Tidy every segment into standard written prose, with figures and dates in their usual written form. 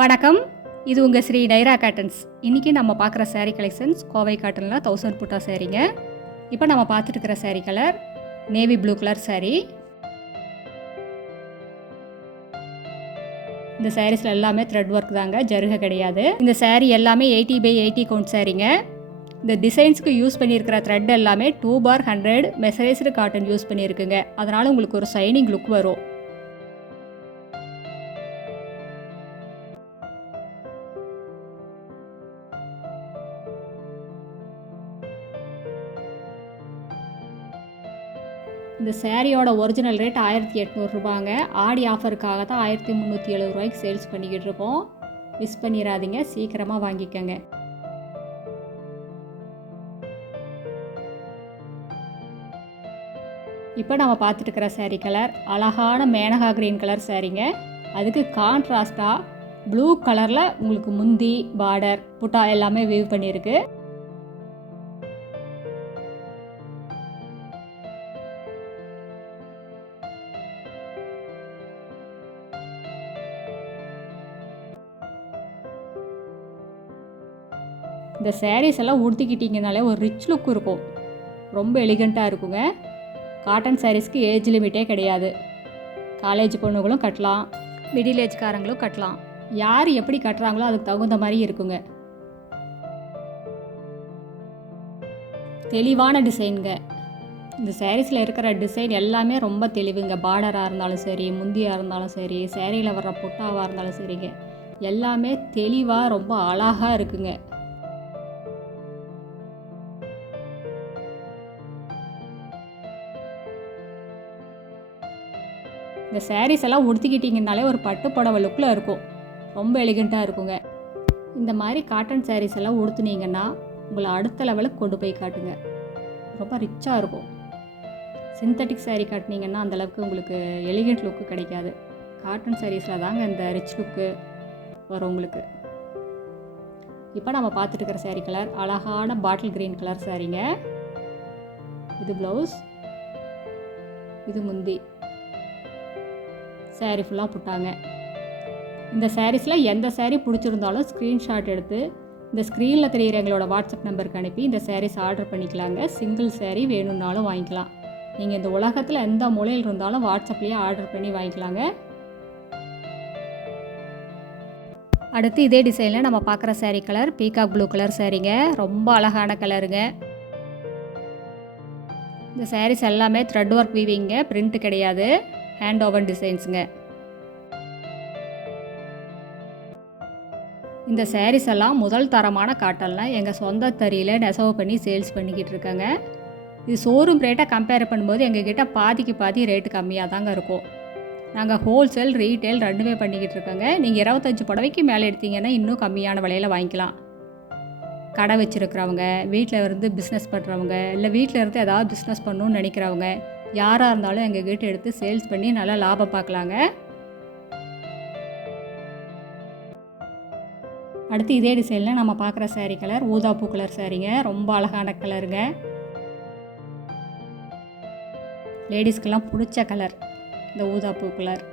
வணக்கம், இது உங்கள் ஸ்ரீ நைரா காட்டன்ஸ். இன்றைக்கி நம்ம பார்க்குற சாரீ கலெக்ஷன்ஸ் கோவை காட்டனில் 1000 புட்டா சாரீங்க. இப்போ நம்ம பார்த்துட்டு இருக்கிற sari colour navy blue colour sari. இந்த சாரீஸில் எல்லாமே த்ரெட் ஒர்க் தாங்க, ஜருகை கிடையாது. இந்த சாரீ எல்லாமே 80/80 கவுண்ட் சாரீங்க. இந்த டிசைன்ஸுக்கு யூஸ் பண்ணியிருக்கிற த்ரெட் எல்லாமே 2/100 மெசரைஸ்டு காட்டன் யூஸ் பண்ணியிருக்குங்க. அதனால் உங்களுக்கு ஒரு ஷைனிங் லுக் வரும். இந்த சாரியோட ஒரிஜினல் ரேட் 1800 ரூபாங்க. ஆடி ஆஃபருக்காக தான் 1370 ரூபாய்க்கு சேல்ஸ் பண்ணிக்கிட்டு இருக்கோம். மிஸ் பண்ணிடாதீங்க, சீக்கிரமாக வாங்கிக்கோங்க. இப்போ நம்ம பார்த்துட்டு இருக்கிற சாரீ கலர் அழகான மேனகா கிரீன் கலர் சாரீங்க. அதுக்கு கான்ட்ராஸ்டாக ப்ளூ கலரில் உங்களுக்கு முந்தி பார்டர் புட்டா எல்லாமே வீவ் பண்ணியிருக்கு. இந்த சாரீஸ் எல்லாம் உடுத்திக்கிட்டிங்கனாலே ஒரு ரிச் லுக் இருக்கும், ரொம்ப எலிகண்ட்டாக இருக்குங்க. காட்டன் சாரீஸ்க்கு ஏஜ் லிமிட்டே கிடையாது. காலேஜ் பொண்ணுகளும் கட்டலாம், மிடில் ஏஜ்காரங்களும் கட்டலாம். யார் எப்படி கட்டுறாங்களோ அதுக்கு தகுந்த மாதிரி இருக்குங்க. தெளிவான டிசைனுங்க. இந்த சாரீஸில் இருக்கிற டிசைன் எல்லாமே ரொம்ப தெளிவுங்க. பார்டராக இருந்தாலும் சரி, முந்தியாக இருந்தாலும் சரி, சாரியில் வர்ற புட்டாவாக இருந்தாலும் சரிங்க, எல்லாமே தெளிவாக ரொம்ப அழகாக இருக்குங்க. இந்த சாரீஸ் எல்லாம் உடுத்திக்கிட்டிங்கனாலே ஒரு பட்டு புடவை லுக்கில் இருக்கும், ரொம்ப எலிகண்ட்டாக இருக்குங்க. இந்த மாதிரி காட்டன் சாரீஸ் எல்லாம் உடுத்துனீங்கன்னா உங்களை அடுத்த லெவலுக்கு கொண்டு போய் காட்டுங்க, ரொம்ப ரிச்சாக இருக்கும். சிந்தட்டிக் சாரீ காட்டினீங்கன்னா அந்தளவுக்கு உங்களுக்கு எலிகண்ட் லுக்கு கிடைக்காது. காட்டன் சாரீஸில் தாங்க இந்த ரிச் லுக்கு வரும் உங்களுக்கு. இப்போ நம்ம பார்த்துட்டு இருக்கிற சாரீ கலர் அழகான பாட்டில் க்ரீன் கலர் சாரீங்க. இது ப்ளவுஸ், இது முந்தி. சாரீ ஃபுல்லாக புட்டாங்க. இந்த சாரீஸில் எந்த சாரீ பிடிச்சிருந்தாலும் ஸ்க்ரீன்ஷாட் எடுத்து இந்த ஸ்க்ரீனில் தெரிகிற எங்களோட வாட்ஸ்அப் நம்பருக்கு அனுப்பி இந்த சாரீஸ் ஆர்டர் பண்ணிக்கலாங்க. சிங்கிள் சாரீ வேணும்னாலும் வாங்கிக்கலாம். நீங்கள் இந்த உலகத்தில் எந்த மூலையில் இருந்தாலும் வாட்ஸ்அப்லேயே ஆர்டர் பண்ணி வாங்கிக்கலாங்க. அடுத்து இதே டிசைனில் நம்ம பார்க்குற sari colour peacock blue colour சாரீங்க. ரொம்ப அழகான கலருங்க. இந்த சாரீஸ் எல்லாமே த்ரெட் ஒர்க் வீவிங்க, பிரிண்ட் கிடையாது, ஹேண்ட் ஓவன் டிசைன்ஸுங்க. இந்த சாரீஸ் எல்லாம் முதல் தரமான காட்டனில் எங்கள் சொந்த தறியில் நெசவு பண்ணி சேல்ஸ் பண்ணிக்கிட்டு இருக்காங்க. இது ஷோரூம் ரேட்டை கம்பேர் பண்ணும்போது எங்ககிட்ட பாதிக்கு பாதி ரேட்டு கம்மியாக தாங்க இருக்கும். நாங்கள் ஹோல்சேல் ரீட்டெயில் ரெண்டுமே பண்ணிக்கிட்டு இருக்கோங்க. நீங்கள் 25 புடவைக்கு மேலே எடுத்தீங்கன்னா இன்னும் கம்மியான விலையில் வாங்கிக்கலாம். கடை வச்சுருக்கிறவங்க, வீட்டில் இருந்து பிஸ்னஸ் பண்ணுறவங்க, இல்லை வீட்டில் இருந்து ஏதாவது பிஸ்னஸ் பண்ணணும்னு நினைக்கிறவங்க யாராக இருந்தாலும் எங்கள் கிட்ட எடுத்து சேல்ஸ் பண்ணி நல்லா லாபம் பார்க்கலாங்க. அடுத்து இதே டிசைனில் நம்ம பார்க்குற சாரீ கலர் ஊதாப்பூ கலர் சாரீங்க. ரொம்ப அழகான கலருங்க. லேடிஸ்க்கெல்லாம் பிடிச்ச கலர் இந்த ஊதாப்பூ கலர்.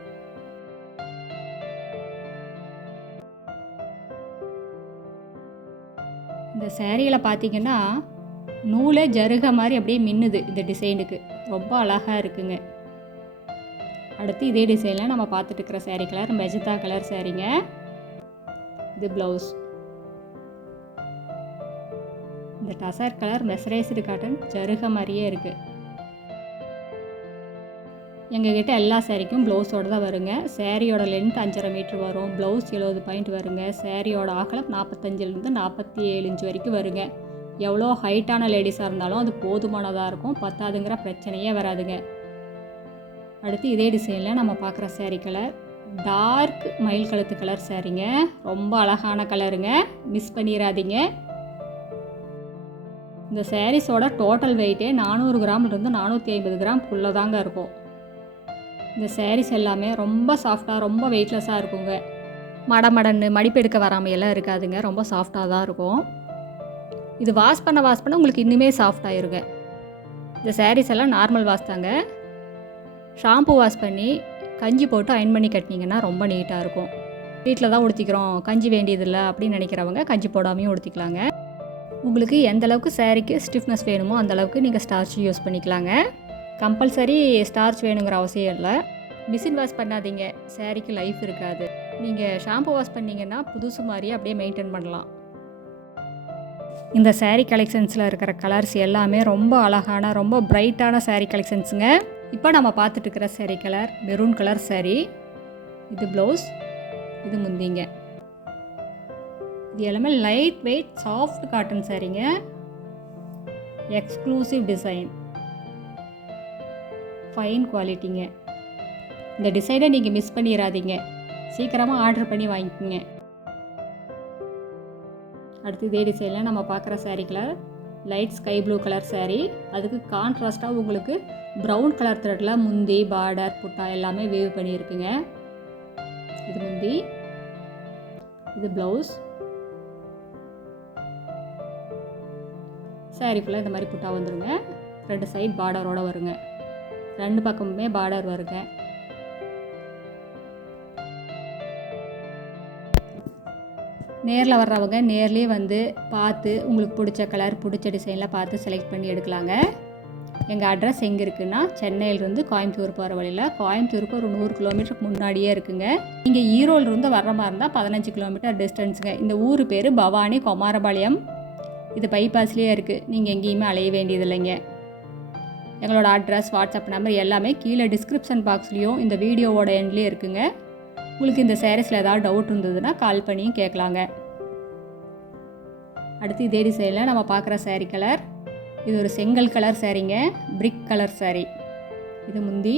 இந்த சாரியில் பார்த்தீங்கன்னா நூலே ஜருகை மாதிரி அப்படியே மின்னுது. இந்த டிசைனுக்கு ரொம்ப அழகாக இருக்குங்க. அடுத்து இதே டிசைனில் நம்ம பார்த்துட்டு இருக்கிற சாரீ கலர் மெஜந்தா கலர் சாரீங்க. இது ப்ளவுஸ். இந்த டசர் கலர் மெசரைஸ்டு காட்டன் ஜருகை மாதிரியே இருக்குது. எங்ககிட்ட எல்லா சாரீக்கும் ப்ளவுஸோடு தான் வருங்க. சாரியோட லென்த் 5.5 மீட்டர் வரும். ப்ளவுஸ் 70 பாயிண்ட் வருங்க. சாரியோட அகலம் 45லேருந்து 47 இன்ச் வரைக்கும் வருங்க. எவ்வளோ ஹைட்டான லேடிஸாக இருந்தாலும் அது போதுமானதாக இருக்கும், பத்தாதுங்கிற பிரச்சனையே வராதுங்க. அடுத்து இதே டிசைனில் நம்ம பார்க்குற சாரீ கலர் டார்க் மயில் கழுத்து கலர் சாரீங்க. ரொம்ப அழகான கலருங்க, மிஸ் பண்ணிடாதீங்க. இந்த சாரீஸோட டோட்டல் வெயிட்டே 400 கிராம்லேருந்து 450 கிராம்குள்ளே தாங்க இருக்கும். இந்த சாரீஸ் எல்லாமே ரொம்ப சாஃப்டாக, ரொம்ப வெயிட்லெஸ்ஸாக இருக்குங்க. மடமடன்னு மடிப்பெடுக்க வராமையெல்லாம் இருக்காதுங்க, ரொம்ப சாஃப்டாக தான் இருக்கும். இது வாஷ் பண்ண உங்களுக்கு இன்னுமே சாஃப்ட் ஆயிருங்க. இந்த சாரீஸ் எல்லாம் நார்மல் வாஷ் தாங்க. ஷாம்பு வாஷ் பண்ணி கஞ்சி போட்டு அயன் பண்ணி கட்டினீங்கன்னா ரொம்ப நீட்டாக இருக்கும். வீட்டில் தான் உடுத்திக்கிறோம், கஞ்சி வேண்டியதில்லை அப்படின்னு நினைக்கிறவங்க கஞ்சி போடாமையும் உடுத்திக்கலாங்க. உங்களுக்கு எந்த அளவுக்கு சாரீக்கு ஸ்டிஃப்னஸ் வேணுமோ அந்தளவுக்கு நீங்கள் ஸ்டார்ச் யூஸ் பண்ணிக்கலாங்க. கம்பல்சரி ஸ்டார்ச் வேணுங்கிற அவசியம் இல்லை. மிஷின் வாஷ் பண்ணாதீங்க, சாரீக்கு லைஃப் இருக்காது. நீங்கள் ஷாம்பு வாஷ் பண்ணிங்கன்னா புதுசு மாதிரியே அப்படியே மெயின்டைன் பண்ணலாம். இந்த சாரீ கலெக்ஷன்ஸில் இருக்கிற கலர்ஸ் எல்லாமே ரொம்ப அழகான ரொம்ப பிரைட்டான சாரீ கலெக்ஷன்ஸுங்க. இப்போ நம்ம பார்த்துட்டு இருக்கிற sari colour maroon colour sari. இது ப்ளவுஸ், இது முந்திங்க. இது எல்லாமே லைட் வெயிட் சாஃப்ட் காட்டன் சாரீங்க. எக்ஸ்க்ளூசிவ் டிசைன், ஃபைன் குவாலிட்டிங்க. இந்த டிசைனை நீங்கள் மிஸ் பண்ணிடாதீங்க, சீக்கிரமாக ஆர்டர் பண்ணி வாங்கிக்கோங்க. அடுத்து இதே டிசைனில் நம்ம பார்க்குற sari colour light sky blue colour sari. அதுக்கு கான்ட்ராஸ்ட்டாக உங்களுக்கு ப்ரௌன் கலர் த்ரெட்டில் முந்தி பார்டர் புட்டா எல்லாமே வேவ் பண்ணியிருக்குங்க. இது முந்தி, இது ப்ளவுஸ். சாரீ ஃபுல்லாக இந்த மாதிரி புட்டா வந்துடுங்க. 2 சைட் பார்டரோடு வருங்க, 2 பக்கமுமே பார்டர் வருங்க. நேரில் வர்றவங்க நேர்லேயே வந்து பார்த்து உங்களுக்கு பிடிச்ச கலர் பிடிச்ச டிசைனில் பார்த்து செலக்ட் பண்ணி எடுக்கலாங்க. எங்கள் அட்ரஸ் எங்கே இருக்குன்னா, சென்னையிலேருந்து கோயம்புத்தூர் போகிற வழியில், கோயம்புத்தூருக்கு ஒரு 100 கிலோமீட்டருக்கு முன்னாடியே இருக்குங்க. நீங்கள் ஈரோடுலேருந்து வர்ற மாதிரி இருந்தால் 15 கிலோமீட்டர் டிஸ்டன்ஸுங்க. இந்த ஊர் பேர் பவானி குமாரபாளையம். இது பைபாஸ்லேயே இருக்குது, நீங்கள் எங்கேயுமே அலைய வேண்டியதில்லைங்க. எங்களோட அட்ரஸ், வாட்ஸ்அப் நம்பர் எல்லாமே கீழே டிஸ்கிரிப்ஷன் பாக்ஸ்லேயும் இந்த வீடியோவோட எண்ட்லேயே இருக்குங்க. உங்களுக்கு இந்த சாரீஸில் ஏதாவது டவுட் இருந்ததுன்னா கால் பண்ணியும் கேட்கலாங்க. அடுத்து இதே டிசைனில் நம்ம பார்க்குற சாரீ கலர் இது ஒரு செங்கல் கலர் சாரீங்க, பிரிக் கலர் சாரீ. இது முந்தி.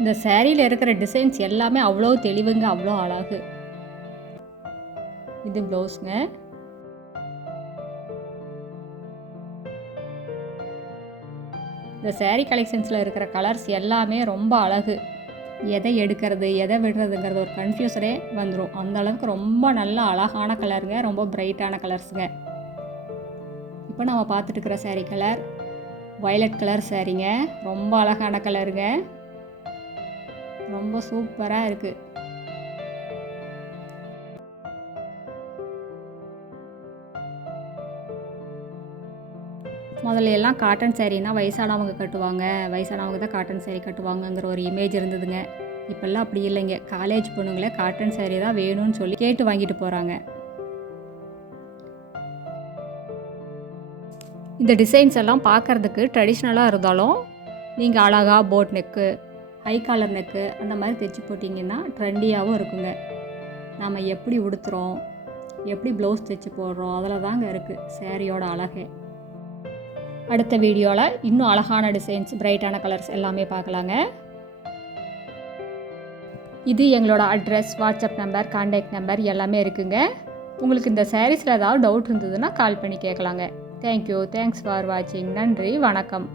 இந்த சாரியில் இருக்கிற டிசைன்ஸ் எல்லாமே அவ்வளோ தெளிவுங்க, அவ்வளோ அழகு. இது ப்ளவுஸுங்க. இந்த சாரீ கலெக்ஷன்ஸில் இருக்கிற கலர்ஸ் எல்லாமே ரொம்ப அழகு. எதை எடுக்கிறது எதை விடுறதுங்கிறது ஒரு கன்ஃபியூஸரே வந்துடும். அந்த அளவுக்கு ரொம்ப நல்ல அழகான கலருங்க, ரொம்ப பிரைட்டான கலர்ஸுங்க. இப்போ நம்ம பார்த்துட்டு இருக்கிற சாரீ கலர் வயலட் கலர் சாரீங்க. ரொம்ப அழகான கலருங்க, ரொம்ப சூப்பராக இருக்குது. முதல்ல எல்லாம் காட்டன் சாரீனா வயசானவங்க கட்டுவாங்க, வயசானவங்க தான் காட்டன் சாரீ கட்டுவாங்கங்கிற ஒரு இமேஜ் இருந்ததுங்க. இப்போல்லாம் அப்படி இல்லைங்க. காலேஜ் பொண்ணுங்களே காட்டன் சாரீ தான் வேணும்னு சொல்லி கேட்டு வாங்கிட்டு போகிறாங்க. இந்த டிசைன்ஸ் எல்லாம் பார்க்குறதுக்கு ட்ரெடிஷ்னலாக இருந்தாலும் நீங்கள் அழகாக boat neck, high collar neck அந்த மாதிரி தைச்சி போட்டிங்கன்னா ட்ரெண்டியாகவும் இருக்குங்க. நாம் எப்படி உடுத்துகிறோம், எப்படி ப்ளவுஸ் தைச்சி போடுறோம், அதில் தாங்க இருக்குது சாரியோட அழகே. அடுத்த வீடியோவில் இன்னும் அழகான டிசைன்ஸ், பிரைட்டான கலர்ஸ் எல்லாமே பார்க்கலாங்க. இது எங்களோட address, WhatsApp number, contact number எல்லாமே இருக்குங்க. உங்களுக்கு இந்த சாரீஸில் ஏதாவது டவுட் இருந்ததுன்னா கால் பண்ணி கேட்கலாங்க. தேங்க்யூ, தேங்க்ஸ் ஃபார் வாட்சிங். நன்றி, வணக்கம்.